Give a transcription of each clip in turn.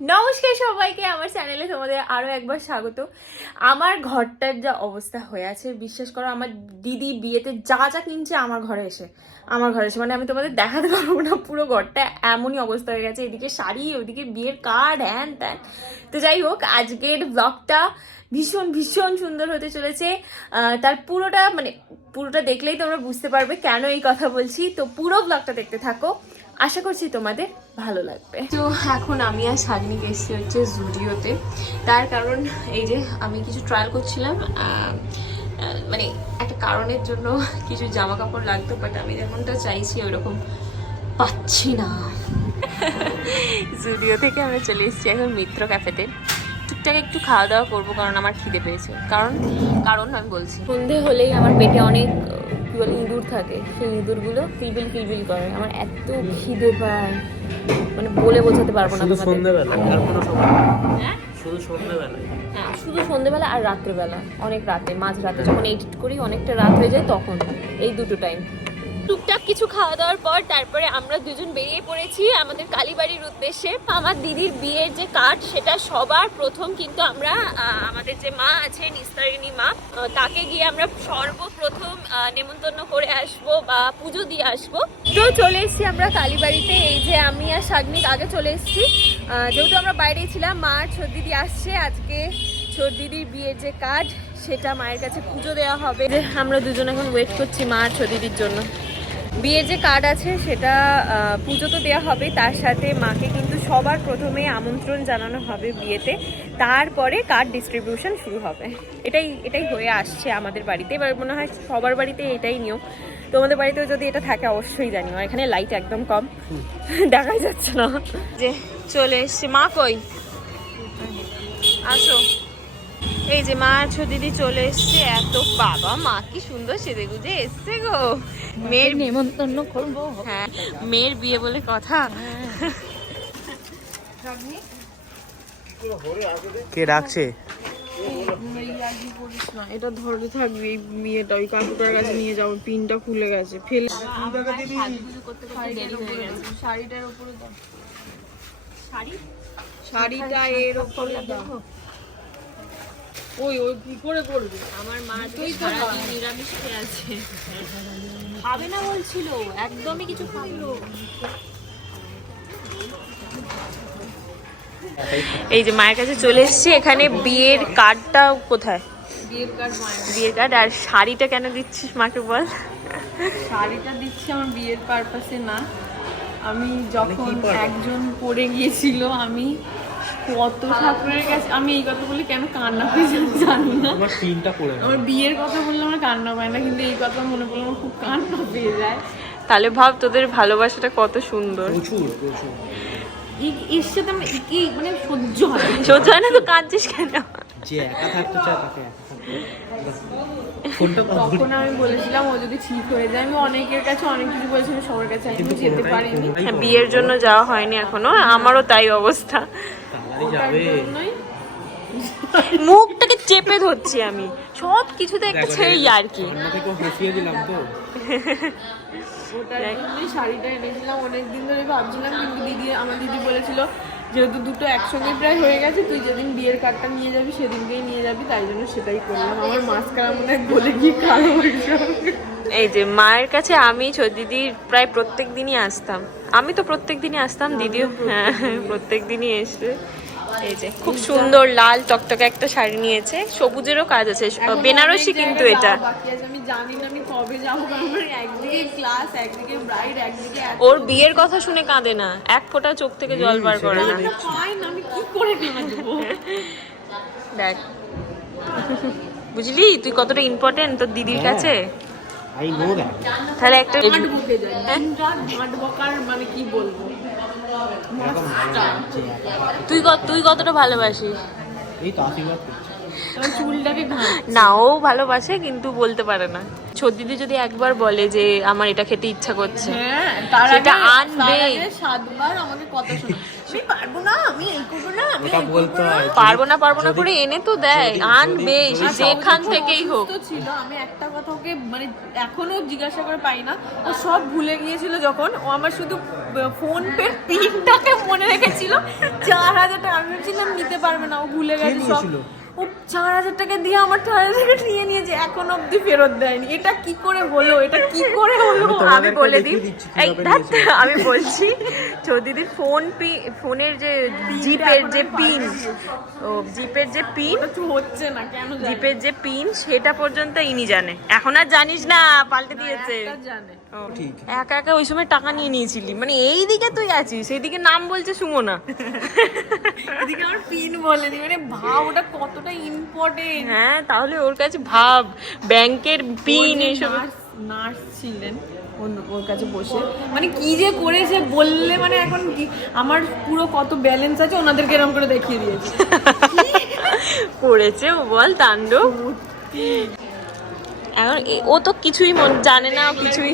নমস্কার সবাইকে, আমার চ্যানেলে তোমাদের আরও একবার স্বাগত। আমার ঘরটার যা অবস্থা হয়ে আছে, বিশ্বাস করো, আমার দিদি বিয়েতে যা যা কিনছে আমার ঘরে এসে, আমার ঘরে এসে। মানে আমি তোমাদের দেখাতে পারব না, পুরো ঘরটা এমনই অবস্থা হয়ে গেছে, এদিকে শাড়ি, ওদিকে বিয়ের কার্ড হ্যান ত্যান। তো যাই হোক, আজকের ব্লগটা ভীষণ ভীষণ সুন্দর হতে চলেছে। তার পুরোটা মানে পুরোটা দেখলেই তোমরা বুঝতে পারবে কেন এই কথা বলছি। তো পুরো ব্লগটা দেখতে থাকো। আশা করছি তোমাদের ভালো লাগবে। তো এখন আমি আর শাগনিক এসেছি হচ্ছে জুডিওতে। তার কারণ এই যে আমি কিছু ট্রায়াল করছিলাম মানে একটা কারণের জন্য কিছু জামা কাপড় লাগতো বাট আমি যেমনটা চাইছি ওরকম পাচ্ছি না। জুডিও থেকে আমরা চলে এসেছি এখন মিত্র ক্যাফেতে। টুকটাক একটু খাওয়া দাওয়া করব কারণ আমার খিদে পেয়েছে। কারণ কারণ আমি বলছি। সন্ধে হলেই আমার পেটে অনেক বলে ইঁদুর থাকে সেই ইঁদুরগুলো কিলবিল কিলবিল করে। আমার এত খিদে পায়। মানে বলে বোঝাতে পারব না শুধু সন্ধ্যাবেলা আর কোনো সময় হ্যাঁ? শুধু সন্ধ্যাবেলা হ্যাঁ শুধু সন্ধেবেলা আর রাত্রেবেলা অনেক রাতে মাঝ রাতে যখন এডিট করি অনেকটা রাত হয়ে যায় তখন এই দুটো টাইম টুকটাক কিছু খাওয়া দাওয়ার পর তারপরে আমরা দুজন বেরিয়ে পড়েছি আমাদের কালীবাড়ির উদ্দেশ্যে। আমার দিদির বিয়ের যে কার্ড সেটা সবার প্রথম কিন্তু আমরা আমাদের যে মা আছে, নিস্তারিণী মা তাকে গিয়ে আমরা সর্বপ্রথম নেমন্তন্ন করে আসব বা পুজো দিয়ে আসব। তো চলে এসেছি আমরা কালীবাড়িতে, এই যে আমি আর শাগনিক আগে চলে এসেছি। যেহেতু আমরা বাইরেই ছিলাম, মা আর দিদি আসছে, আজকে ছোট দিদির বিয়ের যে কার্ড সেটা মায়ের কাছে পুজো দেওয়া হবে। আমরা দুজন এখন ওয়েট করছি মা আর দিদির জন্য। বিয়ের যে কার্ড আছে সেটা পুজো তো দেওয়া হবে। তার সাথে মাকে কিন্তু সবার প্রথমে আমন্ত্রণ জানানো হবে বিয়েতে। তারপরে কার্ড ডিস্ট্রিবিউশন শুরু হবে। এটাই এটাই হয়ে আসছে আমাদের বাড়িতে। এবার মনে হয় সবার বাড়িতে এটাই নিয়ম। তোমাদের বাড়িতেও যদি এটা থাকে অবশ্যই জানিও। আর এখানে লাইট একদম কম। দেখাই যাচ্ছে না। যে চলে এসছে। মা কই? আসো। এই যে মা আর দিদি চলে এসছে এত বাবা মা কি সুন্দর সেজে গুজে এসছে গো। মেয়ের নেমন্তন্ন করব হ্যাঁ মেয়ের বিয়ে বলে কথা। কে ডাকছে? এটা ধরে থাকবে এই বিয়েটা ওই কাকুটার কাছে নিয়ে যাব পিনটা খুলে গেছে ফেলে শাড়িটার উপরে দাও। শাড়িটা এর উপরে দাও। ওই ওই কি করে করবে? আমার মা তুই তো নিরামিষ খেয়ে আছে। খাবে না বলছিল একদমই কিছু খাবে না। এই যে মায়ের কাছে চলে এসেছি এখানে বিয়ের কার্ডটা কোথায়? বিয়ের কার্ড বিয়ের কার্ড আর শাড়িটা কেন দিচ্ছিস মাকে বল? শাড়িটা দিচ্ছি আমার বিয়ের পারপাসে না। আমি যখন একজন পড়ে গিয়েছিল আমি কত ঠাকুরের কাছে আমি এই কথা বলি কেন কান্না আমি জানি না। আমার পিনটা পড়ে আমার বিয়ের কথা বললে আমার কান্না পায় না কিন্তু এই কথা মনে পড়লে আমার খুব কান্না পেয়ে যায়। তাহলে ভাব তোদের ভালোবাসাটা কত সুন্দর। প্রচুর প্রচুর। এর সাথে আমার কি মানে সহ্য হয় সহ্য হয় না তো কাঁদছিস কেন? যে একা থাকতে চায় তাকে তখন আমি বলেছিলাম ও যদি ঠিক হয়ে যায় আমি অনেকের কাছে অনেক কিছু বলেছিলাম সবার কাছে আমি যেতে পারিনি। হ্যাঁ, বিয়ের জন্য যাওয়া হয়নি এখনও আমারও তাই অবস্থা। মুখটাকে চেপে ধরছি আমি। সব কিছুতে একটা ছেড়ে আর কি। রান্না হাসিয়ে দিলাম তো। শাড়িটা এনেছিলাম। অনেকদিন ধরে ভাবছিলাম কিন্তু দিদি আমার দিদি বলেছিল যেহেতু দুটো একসঙ্গে প্রায় হয়ে গেছে তুই যেদিন বিয়ের কার্ডটা নিয়ে যাবি সেদিনকেই নিয়ে যাবি। তাই জন্য সেটাই করলাম। আমার মাস্কারা মনে হয় বলে গিয়ে কালো এই যে মায়ের কাছে আমি ছোট দিদির প্রায় প্রত্যেক দিনই আসতাম। আমি তো প্রত্যেক দিনই আসতাম দিদিও হ্যাঁ প্রত্যেক দিনই এসে। এই যে খুব সুন্দর লাল টকটকে একটা শাড়ি নিয়েছে। সবুজেরও কাজ আছে বেনারসি কিন্তু এটা। ওর বিয়ের কথা শুনে কাঁদে না এক ফোঁটা চোখ থেকে জল বার করে। না দেখ বুঝলি? তুই কতটা ইম্পর্টেন্ট তোর দিদির কাছে? আই নো দ্যাট তাহলে একটা বকার মানে কি বলব? তুই তুই কতটা ভালোবাসিস? এই তো আশীর্বাদ চুলটাকে না ও ভালোবাসে কিন্তু বলতে পারে না। সর্দিদি যদি একবার বলে যে আমার এটা খেতে ইচ্ছা করছে হ্যাঁ সেটা আনবে। সাতবার আমাকে কথা শোনা আমি পারব না আমি এই করব না আমি ওটা বলতে হয় পারব না পারব না করে এনে তো দেয় আনবে সে যেখান থেকেই হোক। তো ছিল আমি একটা কথা ওকে মানে এখনও জিজ্ঞাসা করে পাই না। ও সব ভুলে গিয়েছিল যখন ও আমার শুধু ফোন পে পিনটাকে মনে রেখেছিল। চার হাজার টাকা আমি ভাবছিলাম নিতে পারবে না ও ভুলে গেছে সব? ও চার হাজার টাকা দিয়ে আমার চার হাজার টাকা নিয়ে নিয়েছে এখন অবধি ফেরত দেয়নি। এটা কি করে হলো? এটা কি করে হলো? আমি বলে দিই। এই। আমি বলছি চৌদিদির ফোন পি ফোনের যে জিপের যে পিন ও জিপের যে পিন হচ্ছে না কেন জিপের যে পিন সেটা পর্যন্ত ইনি জানে। এখন আর জানিস না পাল্টে দিয়েছে। জানে। ঠিক। একা একা ওই সময় টাকা নিয়ে নিয়েছিলি। মানে এই দিকে তুই আছিস এইদিকে নাম বলছে সুমনা। এদিকে আমার পিন বলেনি মানে ভাব ওটা কতটা ইম্পর্টেন্ট হ্যাঁ তাহলে ওর কাছে ভাব ব্যাংকের পিন এইসব নার্স ছিলেন ওর- ওর কাছে বসে। মানে কি যে করেছে বললে মানে এখন কি আমার পুরো কত ব্যালেন্স আছে ওনাদেরকে এরকম করে দেখিয়ে দিয়েছে। করেছে ও বল তাণ্ডব। এখন ও তো কিছুই মন- জানে না কিছুই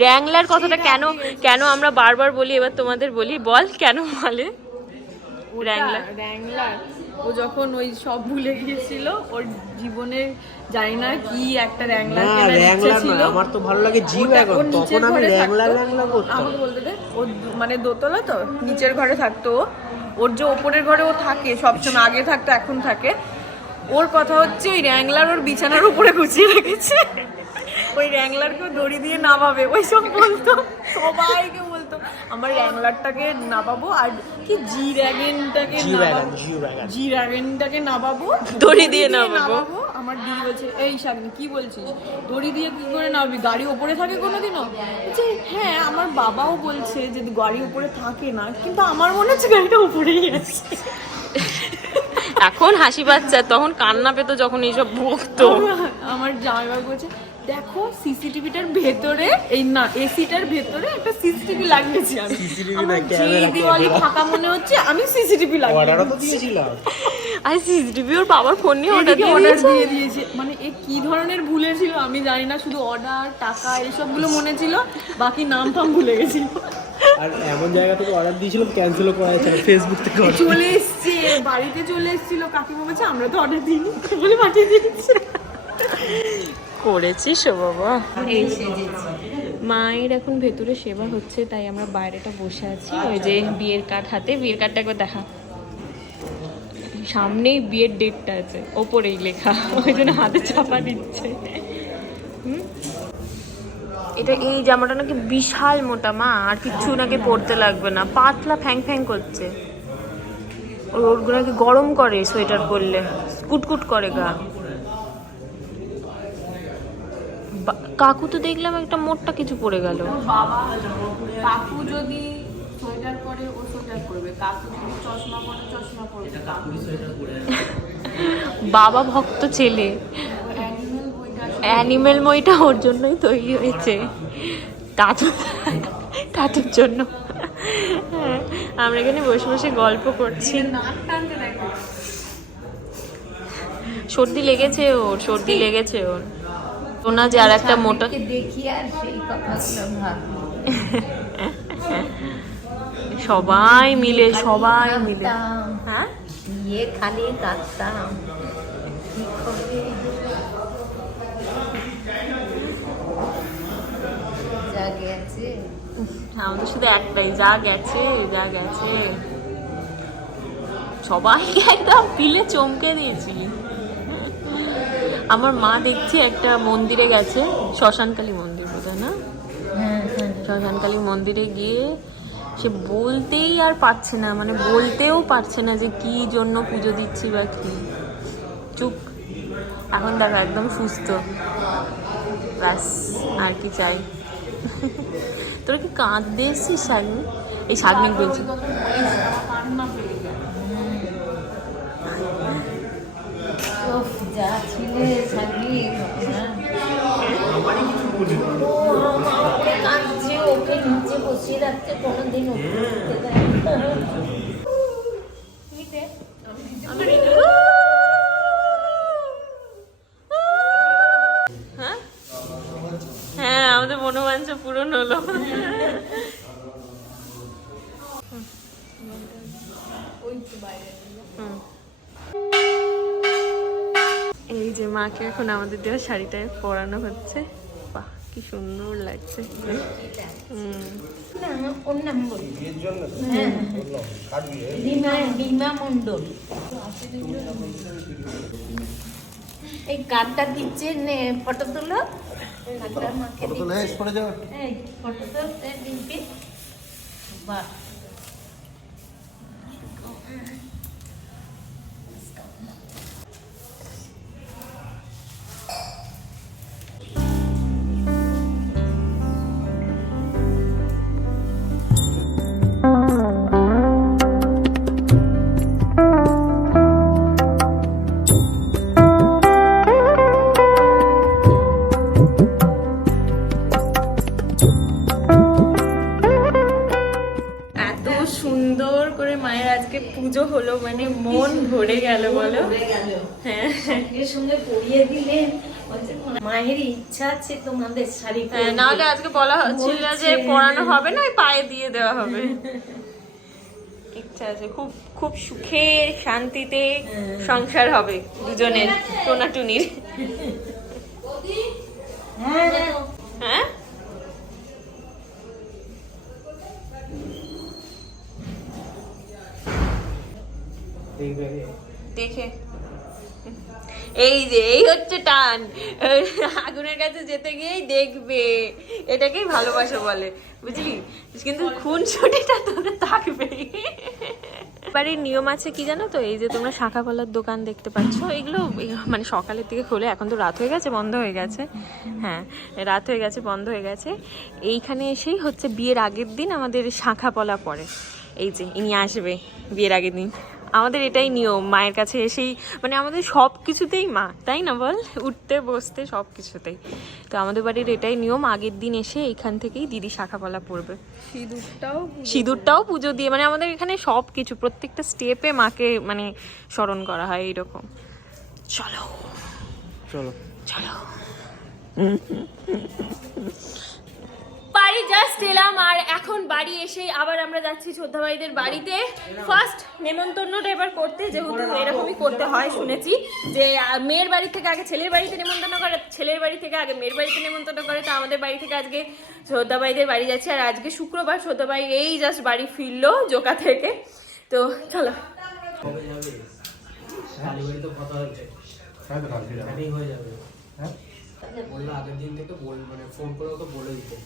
র্যাংলার কথাটা কেন কেন আমরা বারবার বলি এবার তোমাদের বলি? বল কেন বলে? র্যাংলার র্যাংলার ও যখন ওই সব ভুলে গিয়েছিল ওর জীবনের জানি না কি একটা র্যাংলার ছিল। আমার তো ভালো লাগে তখন আমি র্যাংলার। করতাম। আমাকে বলতে দে ও মানে দোতলা তো নিচের ঘরে থাকতো ও। ওর যে ওপরের ঘরে ও থাকে সবসময় আগে থাকতো এখন থাকে। ওর কথা হচ্ছে ওই র্যাংলার ওর বিছানার উপরে গুছিয়ে রেখেছে। ওই র্যাংলারকেও দড়ি দিয়ে নামাবে ওই সব বলতো সবাইকে বলতো আমার র্যাংলারটাকে নামাবো আর কি জি র্যাগেনটাকে জি র্যাগেনটাকে নামাবো দড়ি দিয়ে নামাবো। আমার দিদি বলছে এই শাগনি কি বলছিস? দড়ি দিয়ে কি করে নামবি? গাড়ি উপরে থাকে কোনোদিনও? বলছে হ্যাঁ আমার বাবাও বলছে যে গাড়ি উপরে থাকে না কিন্তু আমার মনে হচ্ছে গাড়িটা উপরেই আছে। এখন হাসি পাচ্ছে তখন কান্না পেতো যখন এইসব ভুগতো আমার জামাইবাবু বলছে দেখো সিসিটিভিটার ভেতরে এই না এসিটার ভেতরে একটা সিসিটিভি লাগিয়েছি আমি। আমার না, ক্যামেরা, দিওয়ালি ফাঁকা মনে হচ্ছে আমি সিসিটিভি অর্ডারও তো লাগিয়ে দিয়েছিলাম। আর সিসিটিভি ওর বাবার ফোন নিয়ে অর্ডার দিয়ে অর্ডার দিয়েছে? দিয়ে দিয়েছে। মানে এ কি ধরনের ভুলে ছিল আমি জানি না শুধু অর্ডার টাকা এইসবগুলো মনে ছিল বাকি নাম টাম ভুলে গেছিল আর এমন জায়গা থেকে অর্ডার দিয়েছিলাম ক্যান্সেলও করা যাচ্ছে ফেসবুক থেকে চলে এসছে বাড়িতে চলে এসেছিল কাকিমা বলছে আমরা তো অর্ডার দিইনি। বলে পাঠিয়ে দিয়েছে। করেছিস বাবা। মায়ের এখন ভেতরে সেবা হচ্ছে তাই আমরা বাইরেটা বসে আছি। ওই যে বিয়ের কার্ড হাতে বিয়ের কার্ডটা একবার দেখা। সামনেই বিয়ের ডেটটা আছে ওপরেই লেখা। ওই জন্য হাতে চাপা দিচ্ছে? এটা এই জামাটা নাকি বিশাল মোটা মা। আর কিচ্ছু নাকি পরতে লাগবে না। পাতলা ফ্যাং ফ্যাং করছে। ওর ওর নাকি গরম করে সোয়েটার পরলে। কুটকুট করে গা বা- কাকু তো দেখলাম একটা মোটটা কিছু পড়ে গেল। বাবা কাকু যদি সোয়েটার পরে ও সোয়েটার পরবে। কাকু যদি চশমা পরে চশমা পরবে। বাবা ভক্ত ছেলে। অ্যানিমেল মইটা ওর জন্যই তৈরি হয়েছে। টাটু টাটুর জন্য। হ্যাঁ, আমরা এখানে বসে বসে গল্প করছি। সর্দি লেগেছে ওর সর্দি লেগেছে ওর। যে আর একটা মোটা দেখি আর সেই কথাগুলো ভাবি। সবাই মিলে সবাই মিলে। হ্যাঁ? গিয়ে খালি কাঁদতাম। আমাদের শুধু একটাই যা গেছে যা গেছে। সবাইকে একদম পিলে চমকে দিয়েছি। আমার মা দেখছি একটা মন্দিরে গেছে শ্মশানকালী মন্দির বোধহয় না? হ্যাঁ হ্যাঁ। শ্মশানকালী মন্দিরে গিয়ে সে বলতেই আর পারছে না মানে বলতেও পারছে না যে কি জন্য পুজো দিচ্ছি বা কি। চুপ। এখন দেখো একদম সুস্থ। ব্যাস আর কি চাই। তোরা কি কাঁদতে এসছিস শাগনি? এই শাগনি বলছি কান্না পেয়ে যায় উফ, যা ছিলে সাবি ও আমাকে কাঁদছে ওকে নিচে বসিয়ে রাখতে কোনোদিন উঠতে দেয় এই যে মাকে এখন আমাদের দেওয়া শাড়িটায় পরানো হচ্ছে। বাহ কি সুন্দর লাগছে। হ্যাঁ এই কার্ডটা দিচ্ছে নে ফটো তুলো। কার্ডটা মাকে ফটো তো বাহ। সঙ্গে পরিয়ে দিলেন মায়ের ইচ্ছা আছে তোমাদের শাড়ি হ্যাঁ আজকে বলা হচ্ছিল যে পড়ানো হবে না পায়ে দিয়ে দেওয়া হবে। ইচ্ছা আছে খুব খুব সুখে শান্তিতে সংসার হবে দুজনের টোনাটুনির। হ্যাঁ। হ্যাঁ? দেখে। এই যে, এই হচ্ছে টান। আগুনের কাছে যেতে গিয়েই দেখবে। এটাকেই ভালোবাসা বলে, বুঝলি? কিন্তু খুন ছুটিটা তোদের থাকবে। বাড়ির নিয়ম আছে কি জানো তো? এই যে তোমরা শাখা কলার দোকান দেখতে পাচ্ছ, এগুলো এগুলো মানে সকালের দিকে খোলে, এখন তো রাত হয়ে গেছে, বন্ধ হয়ে গেছে। হ্যাঁ রাত হয়ে গেছে, বন্ধ হয়ে গেছে। এইখানে এসেই হচ্ছে বিয়ের আগের দিন আমাদের শাখা পলা পড়ে। এই যে, ইনি আসবে বিয়ের আগের দিন। আমাদের এটাই নিয়ম মায়ের কাছে এসেই মানে আমাদের সব কিছুতেই মা তাই না বল? উঠতে বসতে সব কিছুতেই তো আমাদের বাড়ির এটাই নিয়ম আগের দিন এসে এখান থেকেই দিদি শাখাপালা পড়বে সিঁদুরটাও সিঁদুরটাও পুজো দিয়ে মানে আমাদের এখানে সব কিছু প্রত্যেকটা স্টেপে মাকে মানে স্মরণ করা হয় এইরকম। চলো। চলো। চলো। বাড়ি জাস্ট এলাম আর এখন বাড়ি এসে আবার আমরা যাচ্ছি শ্রদ্ধাবাইদের বাড়িতে। ফার্স্ট নেমন্তন্নটা এবার করতে যেহেতু এরকমই করতে হয় শুনেছি যে মেয়ের বাড়ি থেকে আগে ছেলের বাড়িতে নেমন্তন্ন করে ছেলের বাড়ি থেকে আগে মেয়ের বাড়িতে নেমন্তন্ন করে তো আমাদের বাড়ি থেকে আজকে শ্রদ্ধাবাইদের বাড়ি যাচ্ছি। আর আজকে শুক্রবার শ্রদ্ধাবাই এই জাস্ট বাড়ি ফিরলো জোকা থেকে। তো চলো। হয়ে? যাবে হ্যাঁ বলল আগের দিন থেকে বল মানে ফোন করে ওকে বলে দিতে।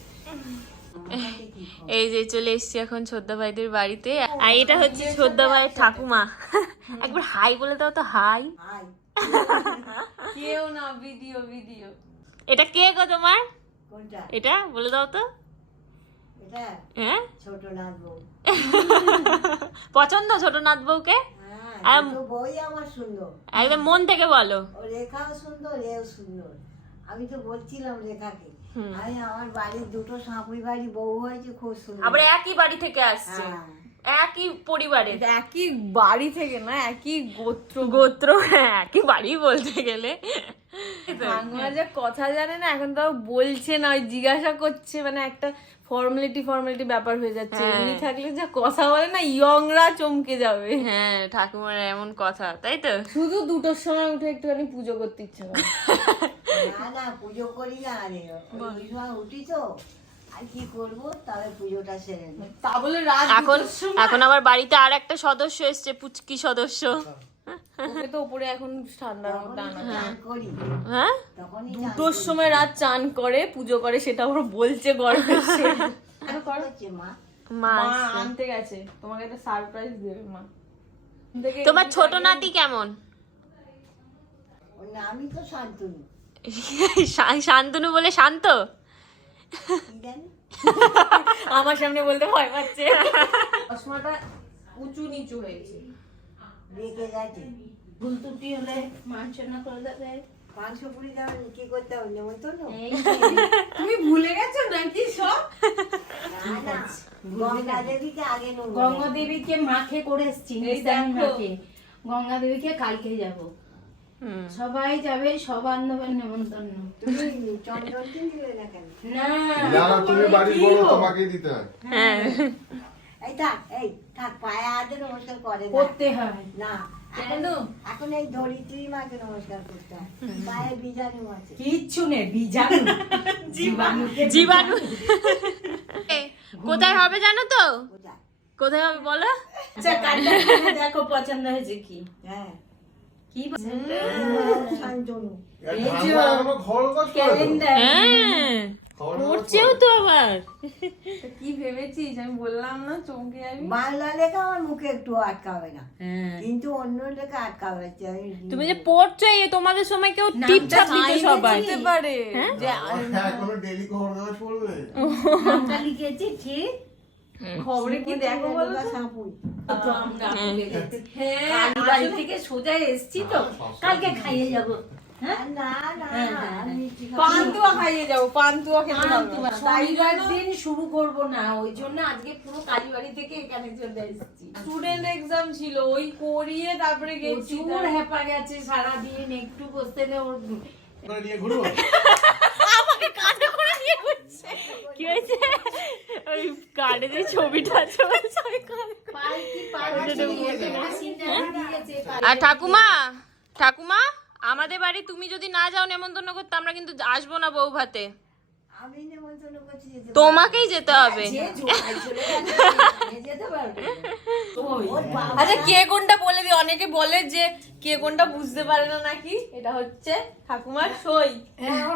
এই যে চলে এসছি এখন ছোদ্দা ভাইদের বাড়িতে। আর এটা হচ্ছে ছোদ্দা ভাইয়ের ঠাকুমা। একবার হাই বলে দাও তো হাই। কেউ না ভিডিও ভিডিও। এটা কে গো তোমার? এটা বলে দাও তো। এটা? হ্যাঁ? ছোট নাথ বউ। পছন্দ ছোট নাথ বউকে? হ্যাঁ আর- বই আমার সুন্দর। একদম মন থেকে বলো। রেখাও সুন্দর এও সুন্দর। আমি তো বলছিলাম রেখাকে। আমি আমার বাড়ির দুটো সাঁপুরি বাড়ি বউ হয়েছে খুব সুন্দর। আবার একই বাড়ি থেকে আসছে। হ্যাঁ। একই পরিবারের। এটা একই বাড়ি থেকে না একই গোত্র। গোত্র হ্যাঁ একই বাড়ি বলতে গেলে। বাংলা যা কথা জানে না এখন তাও বলছে না ওই জিজ্ঞাসা করছে মানে একটা ফর্মালিটি ফর্মালিটি ব্যাপার হয়ে যাচ্ছে। হ্যাঁ। এমনি থাকলে যা কথা বলে না ইয়ংরা চমকে যাবে। হ্যাঁ ঠাকুমার এমন কথা তাই তো? শুধু দুটোর সময় উঠে একটুখানি পুজো করতে ইচ্ছে করে। না না পুজো করি না রে ওই সময় উঠি তো। আর কি করব? তবে পুজোটা সেরে নি। তা বলে রাত এখন এখন আবার বাড়িতে আর একটা সদস্য এসছে পুচকি সদস্য। তো উপরে এখন ঠান্ডার মধ্যে আনা তখনই চান করি। হ্যাঁ? দুটোর সময় রাত চান করে পুজো করে সেটা আবার বলছে গর্বে মা। আনতে গেছে। তোমাকে একটা সারপ্রাইজ দেবে মা। দেখে তোমার ছোট নাতি কেমন? আমি তো শান্তনু। শান্তনু বলে শান্ত? আমার সামনে বলতে ভয় পাচ্ছে। চশমাটা উঁচু নিচু হয়েছে। রেখে গেছে ভুল ত্রুটি হলে মার্জনা করে দেবে। পাঁচশো কুড়ি যাবেন কি করতে হবে নেমন্তন্ন তুমি ভুলে গেছো নাকি সব? গঙ্গা দেবীকে আগে গঙ্গা দেবীকে মাকে করে এসছি গঙ্গা দেবীকে কালকে যাব। সবাই যাবে সব নেমন্তন্ন দিলে না না। তুমি বাড়ি তোমাকেই দিতে হয়। হ্যাঁ। এই থাক এই থাক পায়ে হাতে নমস্কার করে না। করতে হয়। না এখন এখন এই ধরিত্রী মাকে নমস্কার করতে হয়। পায়ে বীজাণু আছে। কিচ্ছু নেই বীজাণু। জীবাণুকে জীবাণু। কোথায় হবে জানো তো? কোথায়? হবে বলো? আচ্ছা দেখো পছন্দ হয়েছে কি? হ্যাঁ। কি তো। হ্যাঁ। খড় গছ করছেও তো আবার। কি ভেবেছিস? আমি বললাম না চমকে যাবি। বাংলা লেখা আমার মুখে একটু আটকাবে না। হ্যাঁ। কিন্তু অন্য লেখা আটকাবে তুমি যে পড়ছো এই তোমাদের সময় কেউ টিপ ছাপ দিত সবাই। পারে। যে এখনও ডেলি খড় গছ পড়বে। লিখেছি ঠিক? খবরে কি দেখো বলো সাপুই। তো আমরা ভুলে গেছি হ্যাঁ বাড়ি থেকে সোজা এসছি তো। কালকে খাইয়ে যাব। না না আমি ঠিক আছে। পান্তুয়া খাইয়ে যাব পান্তুয়া খেতে পারব শনিবার দিন শুরু করব না ওই জন্য আজকে পুরো কালীবাড়ি থেকে এখানে চলে এসেছি। স্টুডেন্ট এক্সাম ছিল ওই করিয়ে তারপরে গেছি প্রচুর হ্যাপা গেছে সারাদিন একটু বসতে নেই ওর নিয়ে ঘুরবো? কি হয়েছে? ওই কার্ডে যে ছবিটা দিয়েছে আর ঠাকুমা ঠাকুমা আমাদের বাড়ি তুমি যদি না যাও নেমন্তন্ন করতে আমরা কিন্তু আসব না বউ ভাতে তোমাকেই যেতে হবে। যে জোড়ায় চলে গেছে, সেখানে যেতে পারবে। না। ওই, আচ্ছা কে কোনটা বলে দি অনেকে বলে যে কে কোনটা বুঝতে পারে না নাকি? এটা হচ্ছে ঠাকুমার সই।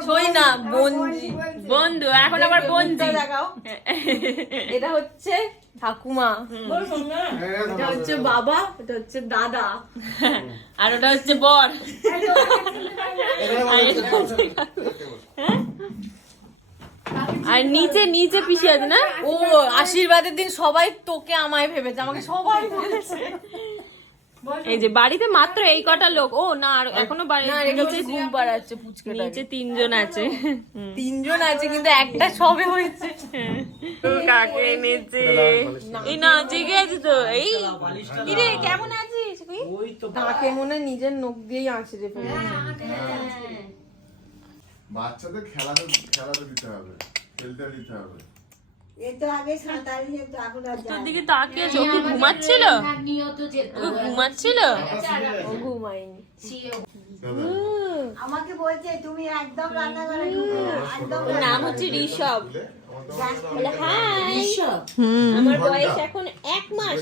সই না বঞ্জি বন্ধু এখন আবার বন্ধু দেখাও। এটা হচ্ছে ঠাকুমা। এটা হচ্ছে বাবা এটা হচ্ছে দাদা। আর ওটা হচ্ছে বর। আর নিচে নিচে পিসি আছে না? ও আশীর্বাদের দিন সবাই তোকে আমায় ভেবেছে আমাকে সবাই বলেছে এই যে বাড়িতে মাত্র এই কটা লোক। ও না আর এখনও বাড়ি না রেখে হচ্ছে ঘুম পাড়াচ্ছে পুচকে নিচে তিনজন আছে। তিনজন আছে কিন্তু একটা সবে হয়েছে। কাকে এনেছে? এই না জেগে আছে তো। এই কিরে কেমন আছিস? তুই? তো তাকে মনে নিজের নখ দিয়েই আঁচড়ে ফেলেছে। বাচ্চাদের খেলাতে খেলাতে দিতে হবে। খেলতে দিতে হবে। দিকে তাকিয়ে ঘুমাচ্ছিল? ও ঘুমাচ্ছিল? ও ঘুমায়নি। আমাকে বলছে তুমি একদম রান্নাঘরে ঢুকো একদম নাম হচ্ছে ঋষভ। বলে হাই। ঈশ্বর আমার বয়স এখন এক মাস।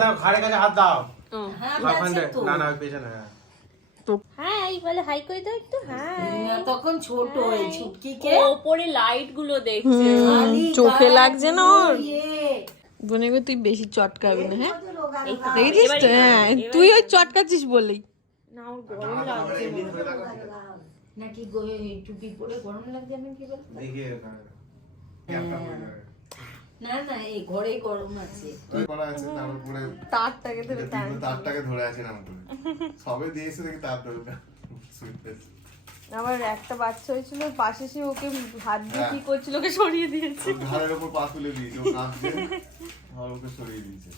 দাও ঘাড়ে কাছে হাত দাও। হ্যাঁ ওখানে আছে তো। না না পেছনে হ্যাঁ। হাই বলে হাই করে দাও একটু হাই। তখন ছোট ওই ছুটকিকে। ওপরে লাইটগুলো দেখছে চোখে লাগছে না ওর? বোনে গো তুই বেশি চটকাবি না হ্যাঁ? তো, দেখেছিস তো হ্যাঁ তুই ওই চটকাচ্ছিস বলেই। না ওর গরম লাগছে নাকি গো- টুপি পরে গরম লাগছে আমি কি বলব দেখি এখানে ক্যাপটা হয়ে যাবে না না এই ঘরে গরম আছে। করা আছে তারপর পুরো তারটাকে ধরে তারটাকে ধরে আছে না করে সবে দিয়েছে দেখি তার ধরে সুইটনেস আবার একটা বাচ্চা হয়েছিল পাশে সে ওকে হাত দিয়ে কি করছিল ওকে সরিয়ে দিয়েছে। ঘাড়ের উপর পা তুলে দিয়েছে ও কাঁদছে আর ওকে সরিয়ে দিয়েছে।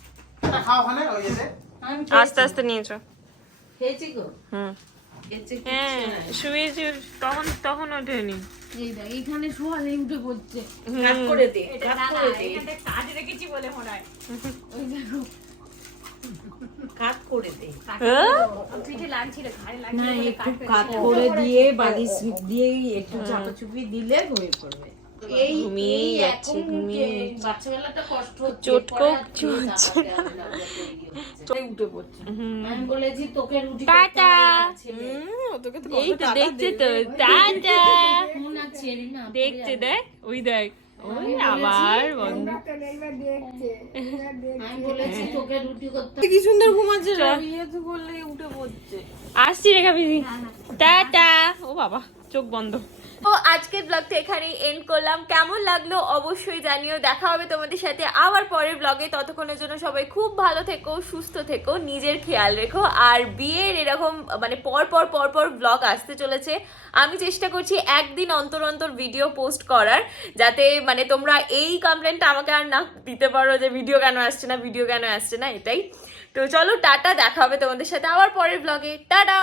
খাও ওখানে ওই এসে আস্তে আস্তে নিয়েছো খেয়েছি গো। হুম। হ্যাঁ শুয়েছি তখন ওঠেনি এই দেখ এইখানে শোয়ালে উঠে পড়ছে। কাট করে দে কাট করে দে। কাজ রেখেছি বলে মনে হয়। ওই দেখো। কাট করে দে। পিঠে লাগছিল ঘাড়ে না একটু কাট করে দিয়ে বালিশ দিয়ে একটু চাপাচুপি দিলে হয়ে পড়বে। ঘুমিয়েই যাচ্ছে, হচ্ছে না। উঠে পড়ছে। আমি বলেছি তোকে রুটি টাটা। তোকে তো এই তো দেখছে তো টাটা। দেখছে দেখ ওই দেখ। ওই আবার বন্ধ। বলেছি তোকে রুটি করতে কি সুন্দর ঘুমাচ্ছে আসছি রেখা বিধি টাটা। ও বাবা। চোখ বন্ধ। তো আজকের ব্লগটা এখানেই এন্ড করলাম। কেমন লাগল অবশ্যই জানিও। দেখা হবে তোমাদের সাথে আবার পরের ব্লগে ততক্ষণের জন্য সবাই খুব ভালো থেকো, সুস্থ থেকো, নিজের খেয়াল রেখো। আর বিয়ের এরকম মানে পর পর পর পর ব্লগ আসতে চলেছে। আমি চেষ্টা করছি একদিন অন্তর অন্তর ভিডিও পোস্ট করার, যাতে মানে তোমরা এই কমপ্লেনটা আমাকে আর না দিতে পারো যে ভিডিও কেন আসছে না ভিডিও কেন আসছে না, এটাই। তো চলো, টাটা, দেখা হবে তোমাদের সাথে আবার পরের ব্লগে টাটা!